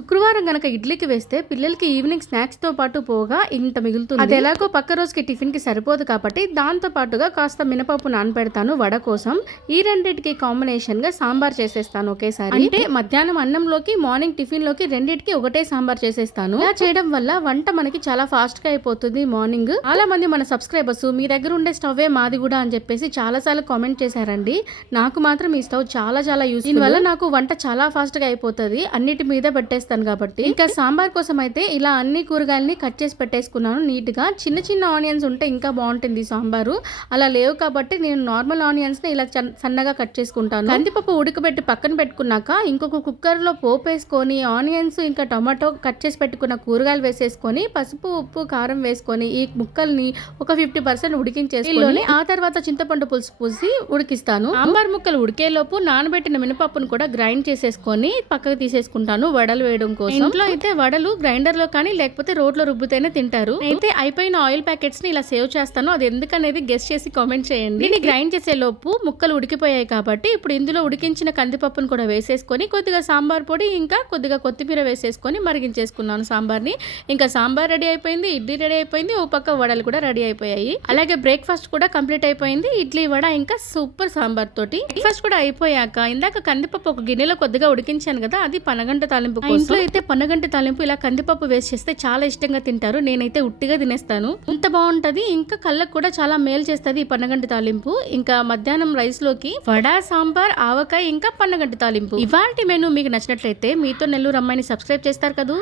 శుక్రవారం గనక ఇడ్లీకి వేస్తే పిల్లలకి ఈవినింగ్ స్నాక్స్ తో పాటు పోగా ఇంత మిగులుతుంది. అది ఎలాగో పక్క రోజుకి టిఫిన్ కి సరిపోదు కాబట్టి దాంతో పాటుగా కాస్త మినపప్పు నానపెడతాను వడ కోసం. ఈ రెండింటికి కాంబినేషన్ గా సాంబార్ చేసేస్తాను ఒకేసారి. అంటే మధ్యాహ్నం అన్నంలోకి మార్నింగ్ టిఫిన్ లోకి రెండింటికి ఒకటే సాంబార్ చేసేస్తాను. ఇలా చేయడం వల్ల వంట మనకి చాలా ఫాస్ట్ గా అయిపోతుంది. మార్నింగ్ చాలా మంది మన సబ్స్క్రైబర్స్ మీ దగ్గర ఉండే స్టవ్ మాది కూడా అని చెప్పేసి చాలా సార్లు కామెంట్ చేశారండి. నాకు మాత్రం ఈ స్టవ్ చాలా చాలా యూస్. దీనివల్ల నాకు వంట చాలా ఫాస్ట్ గా అయిపోతుంది. అన్నిటి మీద పెట్టేస్తాను కాబట్టి. ఇంకా సాంబార్ కోసం అయితే ఇలా అన్ని కూరగాయలని కట్ చేసి పెట్టేసుకున్నాను నీట్ గా. చిన్న చిన్న ఆనియన్స్ ఉంటే ఇంకా బాగుంటుంది సాంబారు. అలా లేవు కాబట్టి నేను నార్మల్ ఆనియన్స్ ని ఇలా సన్నగా కట్ చేసుకుంటాను. కందిపప్పు ఉడకబెట్టి పక్కన పెట్టుకున్నాక ఇంకొక కుక్కర్ లో పోపు వేసుకొని ఆనియన్స్ ఇంకా టొమాటో కట్ చేసి పెట్టుకున్న కూరగాయలు వేసేసుకొని పసుపు ఉప్పు కారం వేసుకొని ఈ ముక్కల్ని ఒక 50% ఉడికించేసుకొని ఆ తర్వాత చింతపండు పులుసు పూసి ఉడికిస్తాను. సాంబార్ ముక్కలు ఉడికేలోపు నానబెట్టిన మినపప్పును కూడా గ్రైండ్ చేసేసుకొని పక్కకు తీసేసుకుంటాను వడలు వేయడం కోసం. ఇంట్లో అయితే వడలు గ్రైండర్ లో కానీ లేకపోతే రోట్లో రుబ్బుతేనే తింటారు. అయితే అయిపోయిన ఆయిల్ ప్యాకెట్స్ ని ఇలా సేవ్ చేస్తాను. అది ఎందుకనేది గెస్ చేసి కామెంట్ చేయండి. దీన్ని గ్రైండ్ చేసే లోపు ముక్కలు ఉడికిపోయాయి కాబట్టి ఇప్పుడు ఇందులో ఉడికించిన కందిపప్పును కూడా వేసేసుకొని కొద్దిగా సాంబార్ పొడి ఇంకా కొద్దిగా కొత్తిమీర వేసేసుకొని మరిగించేసుకున్నాను సాంబార్ని. ఇంకా సాంబార్ రెడీ అయిపోయింది, ఇడ్లీ రెడీ అయిపోయింది, ఓ పక్క వడలు కూడా రెడీ అయిపోయాయి. అలాగే బ్రేక్ఫాస్ట్ కూడా కంప్లీట్ అయిపోయింది. ఇడ్లీ వడ ఇంకా సూపర్ సాంబార్ తోటి. బ్రేక్ఫాస్ట్ కూడా అయిపోయాక ఇందాక కందిపప్పు ఒక గిన్నెలో కొద్దిగా ఉడికించాను కదా, అది పనగంట తాలింపు. ఇంట్లో అయితే పనగంటి తాలింపు ఇలా కందిపప్పు వేసి చేస్తే చాలా ఇష్టంగా తింటారు. నేనైతే ఉట్టిగా తినేస్తాను. ఇంత బాగుంటది. ఇంకా కళ్ళకు కూడా చాలా మేలు చేస్తుంది ఈ పన్నగంటి తాలింపు. ఇంకా మధ్యాహ్నం రైస్ లోకి వడ సాంబార్ ఆవకాయ ఇంకా పన్నగంటి తాలింపు. ఇవాల్టి మెనూ మీకు నచ్చినట్లయితే మీతో నెల్లూరు అమ్మాయిని సబ్స్క్రైబ్ చేస్తారు కదా.